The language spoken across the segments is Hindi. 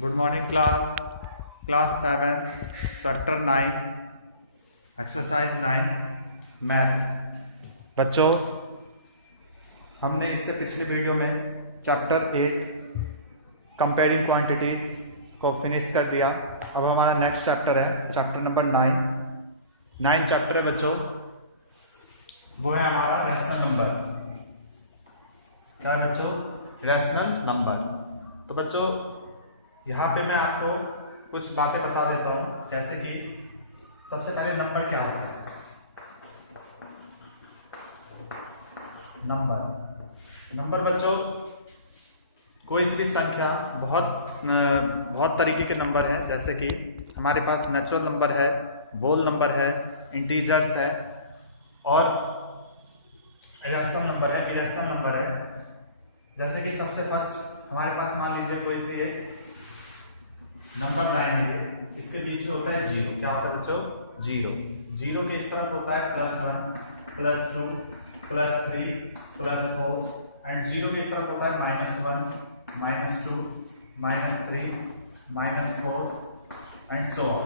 Good morning class 7 chapter 9 exercise 9 math. बच्चों, हमने इससे पिछले वीडियो में चैप्टर 8 कंपेयरिंग क्वांटिटीज को फिनिश कर दिया। अब हमारा नेक्स्ट चैप्टर है चैप्टर नंबर 9 चैप्टर है बच्चों, वो है हमारा रैशनल नंबर। क्या है बच्चों? Rational number. तो बच्चों यहाँ पे मैं आपको कुछ बातें बता देता हूँ, जैसे कि सबसे पहले नंबर क्या होता है। नंबर बच्चों कोई सी भी संख्या, बहुत तरीके के नंबर हैं, जैसे कि हमारे पास नेचुरल नंबर है, होल नंबर है, इंटीजर्स है और इरेशनल नंबर है, इरेशनल नंबर है। जैसे कि सबसे फर्स्ट हमारे पास मान लीजिए कोई सी एक नंबर लाएंगे, इसके बीच में होता है जीरो। क्या होता है बच्चों? जीरो के इस तरफ होता है +1 +2 +3 +4 एंड जीरो के इस तरफ होता है -1 -2 -3 -4 एंड सो ऑन।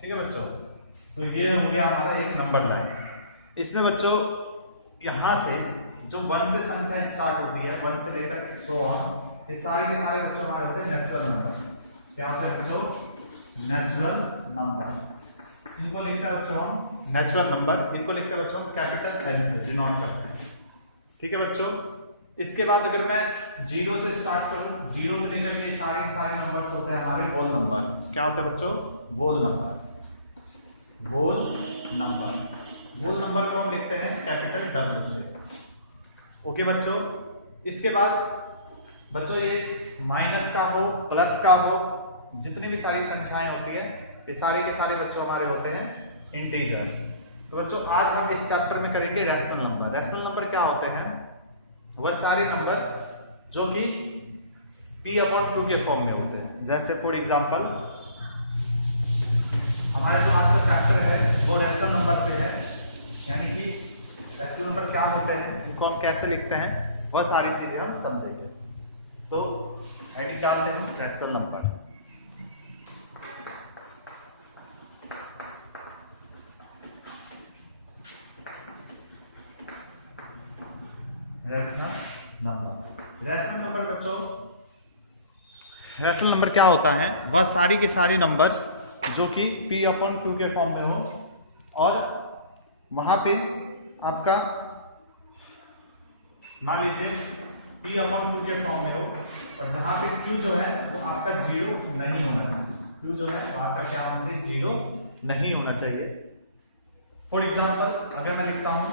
ठीक है बच्चों, तो ये हो गया हमारा एक नंबर लाइन। इसमें बच्चों यहां से जो 1 से संख्या स्टार्ट होती है, 1 से लेकर सो ऑन, ये सारे के सारे बच्चों हमारे होते हैं नेचुरल नंबर। क्या होते हैं बच्चों? Natural number. इनको लिखते हैं बच्चों नेचुरल नंबर, इनको लिखते हैं बच्चों कैपिटल एल से डिनोट करते हैं। ठीक है बच्चों, इसके बाद अगर मैं जीरो से स्टार्ट करूं, जीरो से लेकर के सारे नंबर्स होते हैं हमारे होल नंबर। क्या होते हैं बच्चों? Whole number. होल नंबर को हम लिखते हैं कैपिटल डबल से। ओके बच्चों, इसके बाद बच्चों ये माइनस का हो, प्लस का हो, जितनी भी सारी संख्याएं होती है, ये सारे के सारे बच्चों हमारे होते हैं इंटीजर्स। तो बच्चों आज हम इस चैप्टर में करेंगे रैशनल नंबर। रैशनल नंबर क्या होते हैं? वह सारे नंबर जो कि p/2 के फॉर्म में होते हैं। जैसे फॉर एग्जांपल हमारा जो आज का चैप्टर है वो रैशनल नंबर पे है, यानी कि रैशनल नंबर क्या होते हैं, इनको हम कैसे लिखते हैं, वह सारी चीजें हम समझेंगे। तो हेडिंग डालते हैं रैशनल नंबर। रैशनल नंबर बच्चों, रैशनल नंबर क्या होता है? वह सारी के सारी नंबर्स जो कि p/2 के फॉर्म में हो और वहां पे आपका मान लीजिए p/2 के फॉर्म में हो और जहां पे q जो है वो आपका जीरो नहीं होना चाहिए। q जो है आपका क्या होना चाहिए? जीरो नहीं होना चाहिए। फॉर एग्जांपल अगर मैं लिखता हूं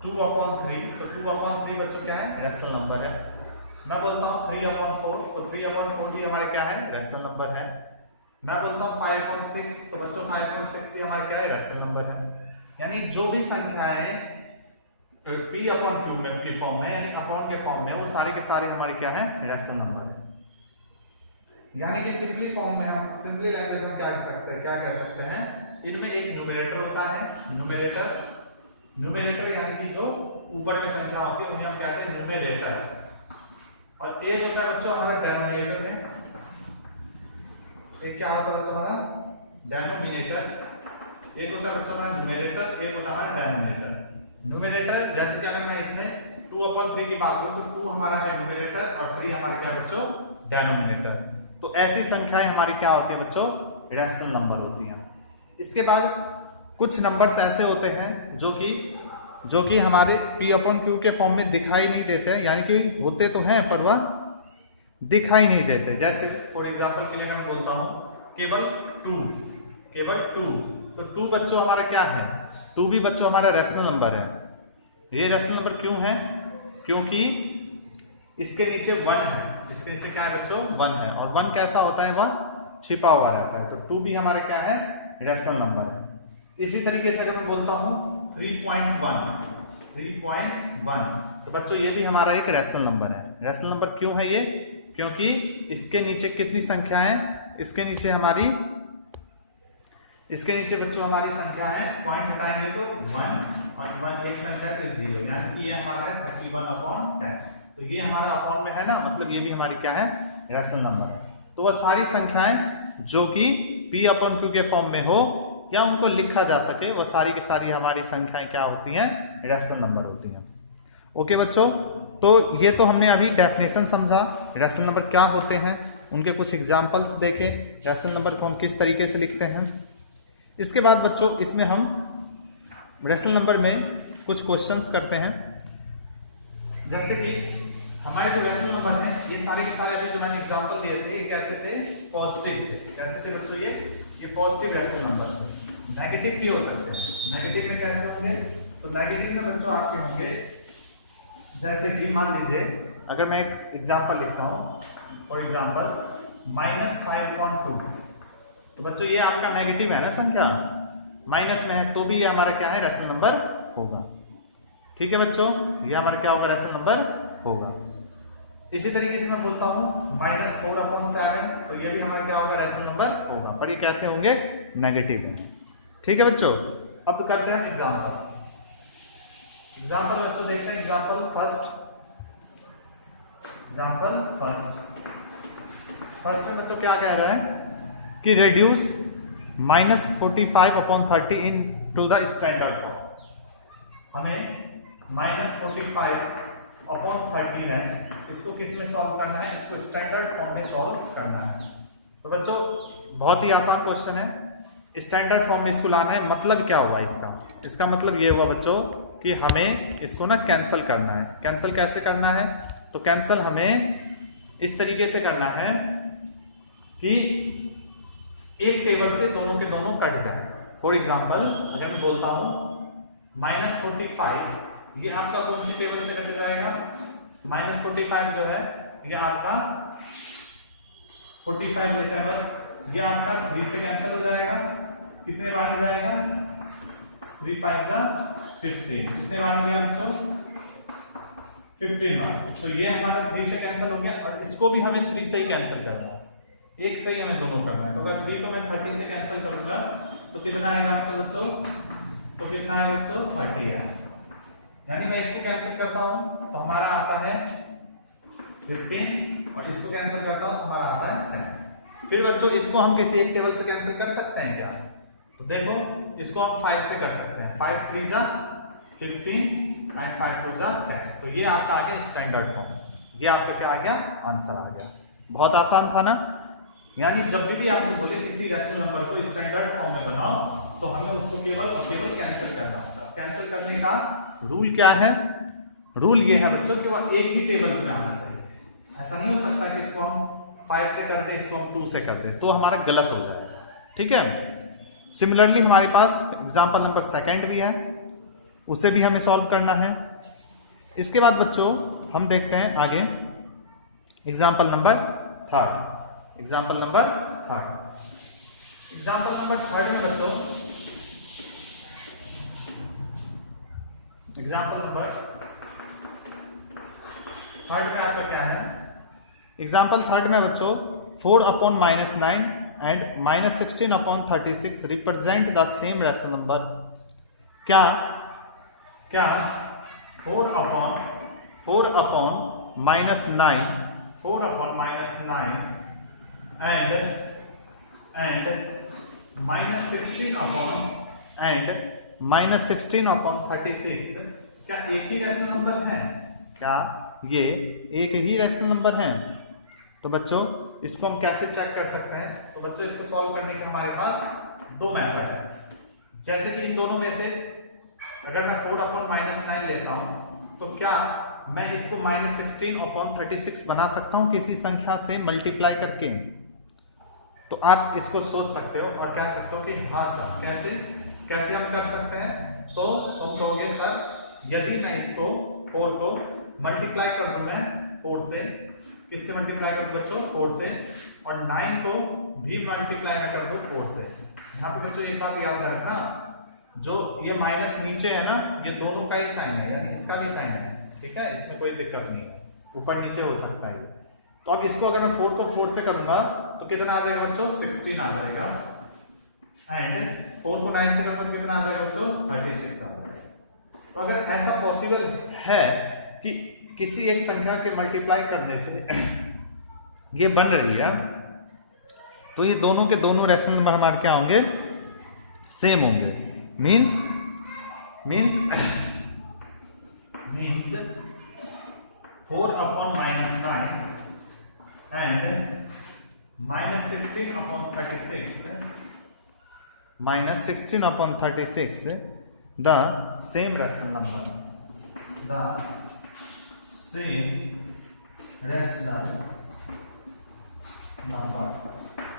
2/3, तो 2/3 बच्चों क्या है? रैशनल नंबर है। मैं बोलता हूं 3/4, तो 3/4 भी हमारे क्या है? रैशनल नंबर है। मैं बोलता हूं 5/6, तो बच्चों 5/6 भी हमारे क्या है? रैशनल नंबर है। यानी जो भी संख्याएं p/2 के फॉर्म में, यानी अपॉन के फॉर्म में, वो सारे के सारे हमारे क्या है? रैशनल नंबर है। यानी कि सिंपली फॉर्म में हम, सिंपली लैंग्वेज में क्या कह सकते हैं, इनमें एक न्यूमरेटर होता है। न्यूमरेटर यानी कि जो ऊपर में संख्या होती है उन्हें हम कहते हैं न्यूमरेटर, और एक होता है बच्चों हमारा डेनोमिनेटर में। एक क्या होता है बच्चों हमारा? डेनोमिनेटर। एक होता है बच्चों हमारा न्यूमरेटर, एक होता है हमारा डेनोमिनेटर। न्यूमरेटर जैसे कि अगर मैं इसमें 2/3 की बात करूं तो 2 हमारा है न्यूमरेटर और 3 हमारा क्या बच्चों? डेनोमिनेटर। तो ऐसी संख्याएं हमारी क्या होती है बच्चों? रैशनल नंबर होती हैं। इसके बाद कुछ नंबर्स ऐसे होते हैं जो कि हमारे p/q के फॉर्म में दिखाई नहीं देते, यानी कि होते तो हैं पर वह दिखाई नहीं देते। जैसे फॉर एग्जांपल के लिए मैं बोलता हूं केवल 2, तो 2 बच्चों हमारा क्या है? 2 भी बच्चों हमारा रैशनल नंबर है। ये रैशनल नंबर क्यों है? क्योंकि इसके नीचे 1 है। इसके नीचे क्या है बच्चों? 1 है, और 1 कैसा होता है? वह छिपा हुआ रहता है। तो 2 भी हमारा क्या है? रैशनल नंबर है। इसी तरीके से अगर मैं बोलता हूं 3.1, तो बच्चों ये भी हमारा एक रैशनल नंबर है। रैशनल नंबर क्यों है ये? क्योंकि इसके नीचे कितनी संख्या है? इसके नीचे बच्चों हमारी संख्या है, पॉइंट हटाएंगे तो 1 और 1 एक संख्या तो 0, यानी कि ये हमारा 31/10। तो ये हमारा अपॉन में है ना, मतलब ये भी हमारी क्या है? रैशनल नंबर है। तो वह सारी संख्याएं जो कि P अपॉन Q के फॉर्म में हो या उनको लिखा जा सके, वह सारी की सारी हमारी संख्याएं क्या होती हैं, रैशनल नंबर होती हैं। ओके बच्चों, तो ये तो हमने अभी डेफिनेशन समझा, रैशनल नंबर क्या होते हैं, उनके कुछ एग्जांपल्स देखे, रैशनल नंबर को हम किस तरीके से लिखते हैं। इसके बाद बच्चों इसमें हम रैशनल नंबर में कुछ क्वेश्चंस करते हैं। जैसे कि हमारे जो रैशनल नंबर हैं ये सारे के सारे जो मैंने एग्जांपल दिए थे, ये कैसे थे, पॉजिटिव थे। कैसे थे बच्चों, ये पॉजिटिव रैशनल नंबर थे। नेगेटिव भी हो सकते हैं। नेगेटिव में कैसे होंगे, तो नेगेटिव में बच्चों आपके होंगे जैसे कि मान लीजिए अगर मैं एक एग्जांपल लिखता हूं, फॉर एग्जांपल -5/2, तो बच्चों ये आपका नेगेटिव है ना, संख्या माइनस में है, तो भी ये हमारा क्या है, रैशनल नंबर होगा। ठीक है बच्चों, ये हमारा क्या होगा, रैशनल नंबर होगा। इसी तरीके से मैं बोलता हूं -4/7, तो ये भी हमारा क्या होगा, रैशनल नंबर होगा, पर ये कैसे होंगे, नेगेटिव है। ठीक है बच्चों, अब करते हैं एग्जांपल बच्चों, देखते हैं एग्जांपल फर्स्ट में बच्चों क्या कह रहा है कि reduce -45/30 into the standard form. हमें -45/30 है, इसको किस में सॉल्व करना है, इसको स्टैंडर्ड फॉर्म में सॉल्व करना है। तो बच्चों बहुत ही आसान क्वेश्चन है, स्टैंडर्ड फॉर्म में इसको लाना है। मतलब क्या हुआ इसका मतलब ये हुआ बच्चों कि हमें इसको ना कैंसिल करना है। कैंसिल कैसे करना है, तो कैंसिल हमें इस तरीके से करना है कि एक टेबल से दोनों के दोनों कट जाए। फॉर एग्जांपल अगर मैं बोलता हूं -45, ये आपका कौन सी टेबल से कट जाएगा, -45 जो है ये आपका 45 लिखा है बस, ये आपका 3 से कैंसिल हो जाएगा। कितने बार हो जाएगा, 3 5 15, कितने बार हो गया बच्चों, 15 बार। तो ये हमारा 3 से कैंसिल हो गया, और इसको भी हमें 3 से ही कैंसिल करना है, एक से ही हमें दोनों करना है। तो अगर 3 को मैं 30 से कैंसिल करूंगा तो कितना आएगा बच्चों, तो कितना आएगा बच्चों, 30 है। यानी मैं इसको कैंसिल करता हूं तो हमारा आता है 15, और इसको कैंसिल करता हूं तो हमारा आता है 10। फिर बच्चों इसको हम किसी एक टेबल से कैंसिल कर सकते हैं क्या, तो देखो इसको हम 5 से कर सकते हैं। 5 3 जा 15 एंड 5 2 जा 10। तो ये आपका आ गया स्टैंडर्ड फॉर्म, ये आपका क्या आ गया, आंसर आ गया। बहुत आसान था ना। यानी जब भी आपको बोले किसी रैशनल नंबर को स्टैंडर्ड फॉर्म में बनाओ, तो हमें उसको केवल कैंसिल करना होगा। कैंसिल करने का रूल क्या है, रूल ये है बच्चों कि वह एक ही टेबल में आना चाहिए। ऐसा नहीं हो सकता कि इसको हम 5 से कर दें, इसको हम 2 से कर दें, तो हमारा गलत हो जाएगा। ठीक है, सिमिलरली हमारे पास एग्जांपल नंबर सेकंड भी है, उसे भी हमें सॉल्व करना है। इसके बाद बच्चों हम देखते हैं आगे example number third. Example number third में बच्चों, एग्जांपल नंबर थर्ड में आपका क्या है, एग्जांपल थर्ड में बच्चों 4/-9 and -16/36 represent the same rational number. क्या 4/-9 and -16/36 क्या एक ही रैशनल नंबर है, क्या ये एक ही रैशनल नंबर है। तो बच्चों इसको हम कैसे चेक कर सकते हैं, तो बच्चों इसको सॉल्व करने के हमारे पास 2 मेथड है। जैसे कि इन दोनों में से अगर मैं 4/-9 लेता हूं, तो क्या मैं इसको -16/36 बना सकता हूं किसी संख्या से मल्टीप्लाई करके। तो आप इसको सोच सकते हो और कह सकते हो कि हाँ सर कैसे हम कर सकते हैं। तो तुम कहोगे सर यदि मैं इसको 4 को मल्टीप्लाई कर दूं, मैं 4 से, किससे मल्टीप्लाई कर दूं बच्चों, 4 से, और 9 को भी मल्टीप्लाई मैं कर दूं 4 से। यहाँ पे बच्चों एक बात याद रखना, जो ये माइनस नीचे है ना, ये दोनों का ही साइन है, यानी इसका भी साइन है। ठीक है, इसमें कोई दिक्कत नहीं है, ऊपर नीचे हो सकता है। तो अब इसको अगर मैं 4 को 4 से करूंगा तो कितना आ जाएगा बच्चों, 16 आ जाएगा, एंड 4 को 9 से करूंगा तो कितना आ जाएगा बच्चों, 36 आ जाएगा। तो अगर ऐसा पॉसिबल है कि किसी एक संख्या के मल्टीप्लाई करने से ये बन रही है, तो ये दोनों के दोनों रैशनल नंबर हमारे क्या होंगे, सेम होंगे। Means 4 upon -9 and -16 upon 36 the same rational number,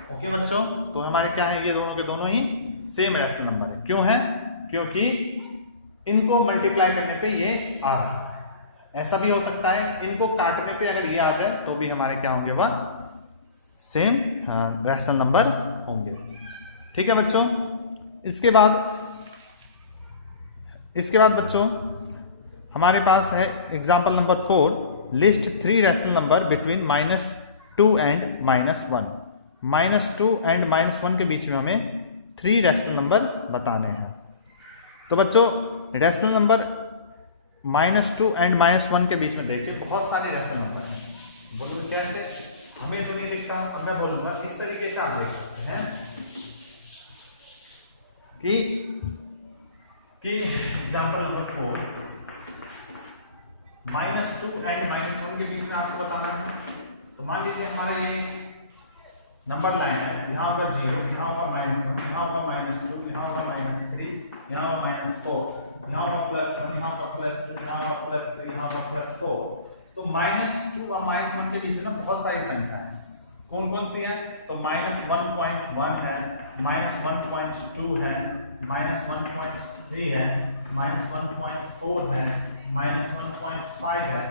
okay बच्चों। तो हमारे क्या है, ये दोनों के दोनों ही सेम रैशनल नंबर है। क्यों है, क्योंकि इनको मल्टीप्लाई करने पे ये आ रहा है। ऐसा भी हो सकता है इनको काटने पे अगर ये आ जाए तो भी हमारे क्या होंगे, वह सेम रैशनल नंबर होंगे। ठीक है बच्चों। इसके बाद बच्चों हमारे पास है example number 4, list 3 rational number between -2 and -1। -2 and -1 के बीच में हमें 3 रैशनल नंबर बताने हैं। तो बच्चों रैशनल नंबर -2 एंड -1 के बीच में देखिए बहुत सारे रैशनल नंबर हैं। बोलो कैसे, हमें तो नहीं दिखता, और मैं बोलूंगा इस तरीके से आप देख सकते हैं कि एग्जाम्पल नंबर 4, -2 एंड -1 के बीच में आपको बताना है। तो मान लीजिए हमारे ये नंबर लाइन है, यहाँ होगा 0, यहाँ होगा -1, यहाँ होगा -2, यहाँ होगा -3, यहाँ होगा -4, यहाँ होगा +1, यहाँ होगा +2, यहाँ होगा +3, यहाँ होगा +4। तो -2 और -1 के बीच में बहुत सारी संख्या है। कौन कौन सी है, तो -1.1 है, -1.2 है, -1.3 है, -1.4 है, -1.5 है,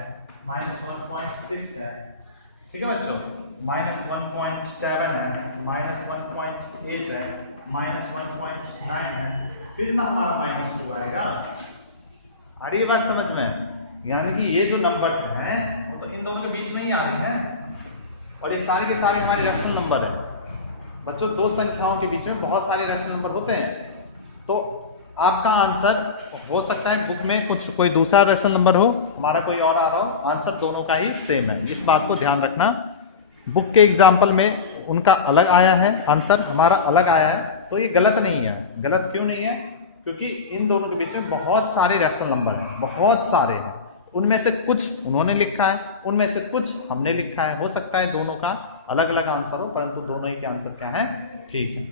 -1.6 है। ठीक है बच्चों, -1.7 है, -1.8 है, -1.9 है, फिर ना हमारा -2 आएगा। आ रही है बात समझ में? यानी कि ये जो नंबर्स हैं वो तो इन दोनों के बीच में ही आ रही हैं, और ये सारे के सारे हमारे रैशनल नंबर हैं। बच्चों दो संख्याओं के बीच में बहुत सारे रैशनल नंबर होते हैं, तो आपका आंसर हो सकता है बुक में कुछ कोई दूसरा रैशनल नंबर हो, हमारा कोई और आ रहा हो, आंसर दोनों का ही सेम है। इस बात को ध्यान रखना। बुक के एग्जाम्पल में उनका अलग आया है आंसर, हमारा अलग आया है, तो ये गलत नहीं है। गलत क्यों नहीं है, क्योंकि इन दोनों के बीच में बहुत सारे रैशनल नंबर हैं, बहुत सारे हैं। उनमें से कुछ उन्होंने लिखा है, उनमें से कुछ हमने लिखा है। हो सकता है दोनों का अलग अलग आंसर हो, परंतु दोनों ही के आंसर क्या है, ठीक है।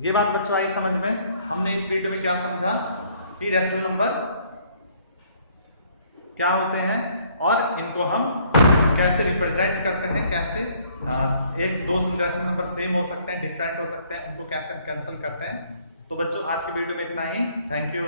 ये बात बच्चों आई समझ में? हमने इस वीडियो में क्या समझा कि रैशनल नंबर क्या होते हैं और इनको हम कैसे रिप्रेजेंट करते हैं, कैसे एक दो रैशनल नंबर सेम हो सकते हैं, डिफरेंट हो सकते हैं, उनको कैसे कैंसिल करते हैं। तो बच्चों आज के वीडियो में इतना ही। Thank you.